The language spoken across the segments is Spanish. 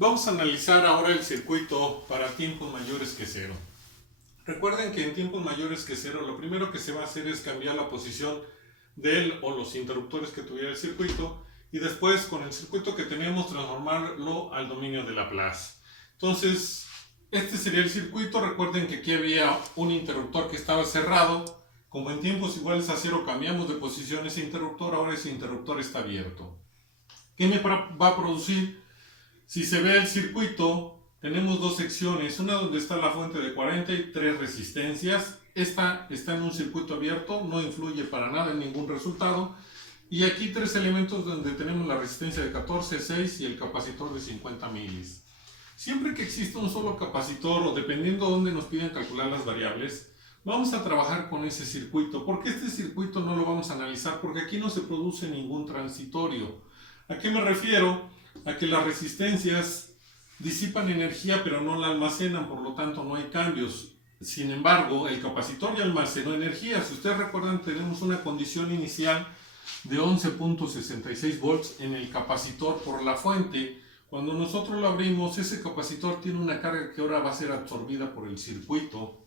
Vamos a analizar ahora el circuito para tiempos mayores que cero. Recuerden que en tiempos mayores que cero lo primero que se va a hacer es cambiar la posición de él o los interruptores que tuviera el circuito y después con el circuito que tenemos transformarlo al dominio de Laplace. Entonces, este sería el circuito. Recuerden que aquí había un interruptor que estaba cerrado. Como en tiempos iguales a cero cambiamos de posición ese interruptor, ahora ese interruptor está abierto. ¿Qué me va a producir? Si se ve el circuito, tenemos dos secciones, una donde está la fuente de 40 y 3 resistencias. Esta está en un circuito abierto, no influye para nada en ningún resultado. Y aquí tres elementos donde tenemos la resistencia de 14, 6 y el capacitor de 50 milis. Siempre que exista un solo capacitor o dependiendo de dónde nos piden calcular las variables, vamos a trabajar con ese circuito. Porque este circuito no lo vamos a analizar porque aquí no se produce ningún transitorio. ¿A qué me refiero? A que las resistencias disipan energía pero no la almacenan, por lo tanto no hay cambios. Sin embargo, el capacitor ya almacenó energía. Si ustedes recuerdan, tenemos una condición inicial de 11.66 volts en el capacitor por la fuente. Cuando nosotros lo abrimos, ese capacitor tiene una carga que ahora va a ser absorbida por el circuito.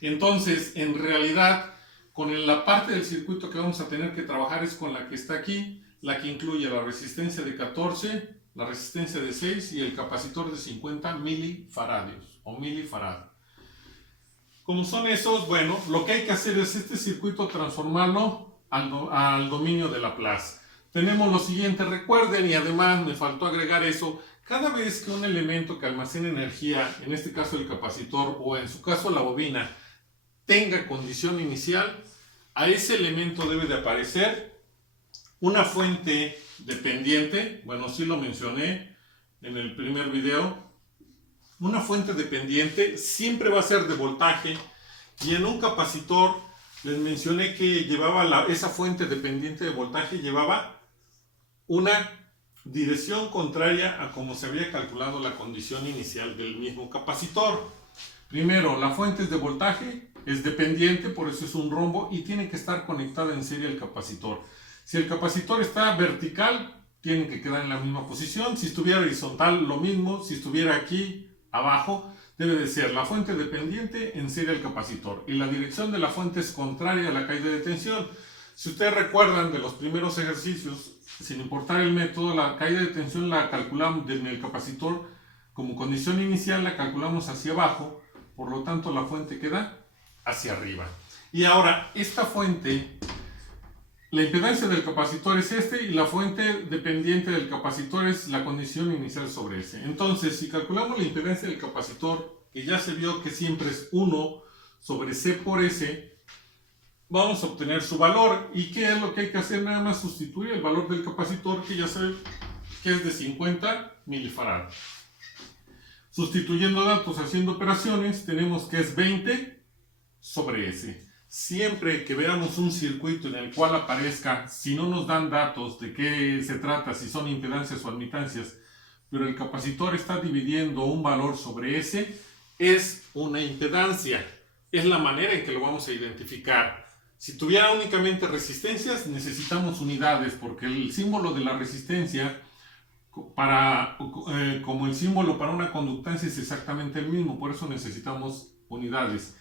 Entonces, en realidad, con la parte del circuito que vamos a tener que trabajar es con la que está aquí, la que incluye la resistencia de 14, la resistencia de 6 y el capacitor de 50 milifaradios o milifarad. Como son esos, bueno, lo que hay que hacer es este circuito transformarlo al dominio de Laplace. Tenemos lo siguiente, recuerden, y además me faltó agregar eso, cada vez que un elemento que almacena energía, en este caso el capacitor o en su caso la bobina, tenga condición inicial, a ese elemento debe de aparecer una fuente dependiente. Bueno, sí lo mencioné en el primer video. Una fuente dependiente siempre va a ser de voltaje, y en un capacitor les mencioné que llevaba esa fuente dependiente de voltaje llevaba una dirección contraria a como se había calculado la condición inicial del mismo capacitor. Primero, la fuente de voltaje es dependiente, por eso es un rombo, y tiene que estar conectada en serie al capacitor. Si el capacitor está vertical, tiene que quedar en la misma posición. Si estuviera horizontal, lo mismo. Si estuviera aquí abajo, debe de ser la fuente dependiente en serie al capacitor. Y la dirección de la fuente es contraria a la caída de tensión. Si ustedes recuerdan de los primeros ejercicios, sin importar el método, la caída de tensión la calculamos en el capacitor como condición inicial, la calculamos hacia abajo. Por lo tanto, la fuente queda hacia arriba. Y ahora, esta fuente, la impedancia del capacitor es y la fuente dependiente del capacitor es la condición inicial sobre ese. Entonces, si calculamos la impedancia del capacitor, que ya se vio que siempre es 1 sobre C por S, vamos a obtener su valor. ¿Y qué es lo que hay que hacer? Nada más sustituir el valor del capacitor, que ya sabe que es de 50 milifarad. Sustituyendo datos, haciendo operaciones, tenemos que es 20 sobre S. Siempre que veamos un circuito en el cual aparezca, si no nos dan datos de qué se trata, si son impedancias o admitancias, pero el capacitor está dividiendo un valor sobre S, es una impedancia. Es la manera en que lo vamos a identificar. Si tuviera únicamente resistencias, necesitamos unidades, porque el símbolo de la resistencia, como el símbolo para una conductancia, es exactamente el mismo, por eso necesitamos unidades.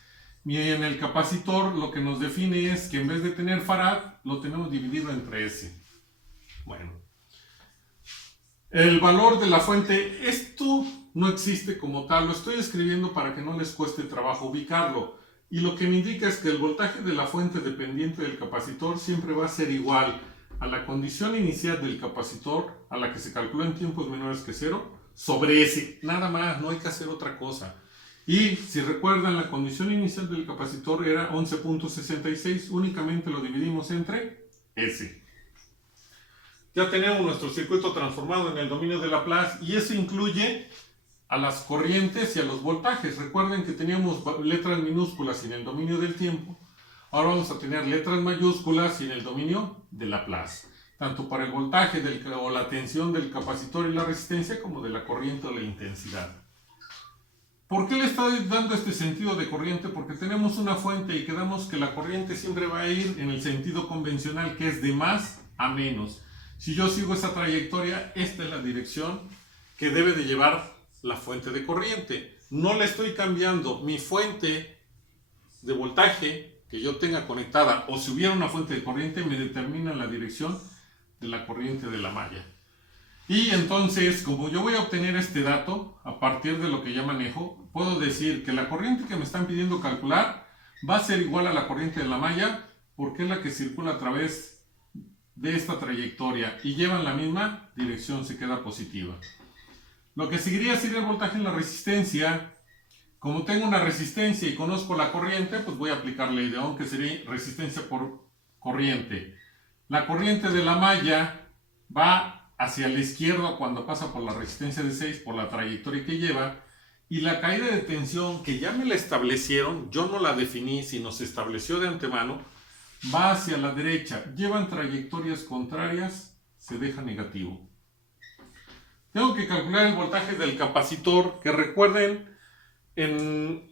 Y en el capacitor lo que nos define es que en vez de tener farad, lo tenemos dividido entre S. Bueno, el valor de la fuente, esto no existe como tal, lo estoy escribiendo para que no les cueste trabajo ubicarlo. Y lo que me indica es que el voltaje de la fuente dependiente del capacitor siempre va a ser igual a la condición inicial del capacitor, a la que se calculó en tiempos menores que cero, sobre S. Nada más, no hay que hacer otra cosa. Y si recuerdan, la condición inicial del capacitor era 11.66, únicamente lo dividimos entre S. Ya tenemos nuestro circuito transformado en el dominio de Laplace, y eso incluye a las corrientes y a los voltajes. Recuerden que teníamos letras minúsculas en el dominio del tiempo. Ahora vamos a tener letras mayúsculas en el dominio de Laplace, tanto para el voltaje o la tensión del capacitor y la resistencia, como de la corriente o la intensidad. ¿Por qué le estoy dando este sentido de corriente? Porque tenemos una fuente y quedamos que la corriente siempre va a ir en el sentido convencional, que es de más a menos. Si yo sigo esa trayectoria, esta es la dirección que debe de llevar la fuente de corriente. No le estoy cambiando mi fuente de voltaje que yo tenga conectada, o si hubiera una fuente de corriente, me determina la dirección de la corriente de la malla. Y entonces, como yo voy a obtener este dato a partir de lo que ya manejo, puedo decir que la corriente que me están pidiendo calcular va a ser igual a la corriente de la malla, porque es la que circula a través de esta trayectoria y llevan la misma dirección, se queda positiva. Lo que seguiría sería el voltaje en la resistencia. Como tengo una resistencia y conozco la corriente, pues voy a aplicar ley de Ohm, que sería resistencia por corriente. La corriente de la malla va hacia la izquierda cuando pasa por la resistencia de 6, por la trayectoria que lleva, y la caída de tensión, que ya me la establecieron, yo no la definí, sino se estableció de antemano, va hacia la derecha. Llevan trayectorias contrarias, se deja negativo. Tengo que calcular el voltaje del capacitor, que recuerden, en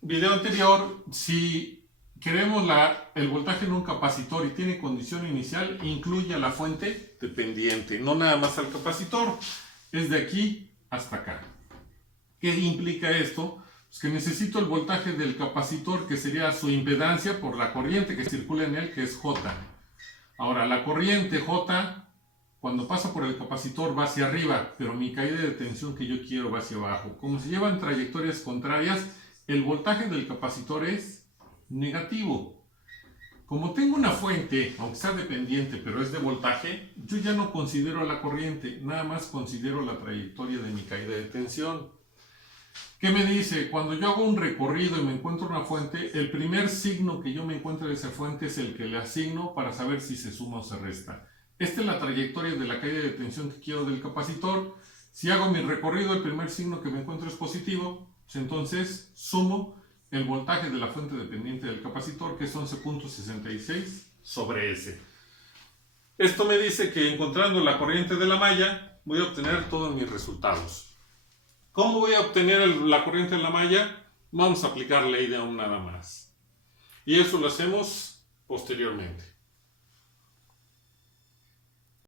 video anterior, si queremos el voltaje en un capacitor y tiene condición inicial, incluye a la fuente dependiente, no nada más al capacitor, es de aquí hasta acá. ¿Qué implica esto? Pues que necesito el voltaje del capacitor, que sería su impedancia por la corriente que circula en él, que es J. Ahora, la corriente J, cuando pasa por el capacitor, va hacia arriba, pero mi caída de tensión que yo quiero va hacia abajo. Como se llevan trayectorias contrarias, el voltaje del capacitor es negativo. Como tengo una fuente, aunque sea dependiente, pero es de voltaje, yo ya no considero la corriente, nada más considero la trayectoria de mi caída de tensión. ¿Qué me dice? Cuando yo hago un recorrido y me encuentro una fuente, el primer signo que yo me encuentro de esa fuente es el que le asigno para saber si se suma o se resta. Esta es la trayectoria de la caída de tensión que quiero del capacitor. Si hago mi recorrido, el primer signo que me encuentro es positivo, pues entonces sumo el voltaje de la fuente dependiente del capacitor, que es 11.66 sobre S. Esto me dice que encontrando la corriente de la malla, voy a obtener todos mis resultados. ¿Cómo voy a obtener la corriente de la malla? Vamos a aplicar ley de Ohm nada más. Y eso lo hacemos posteriormente.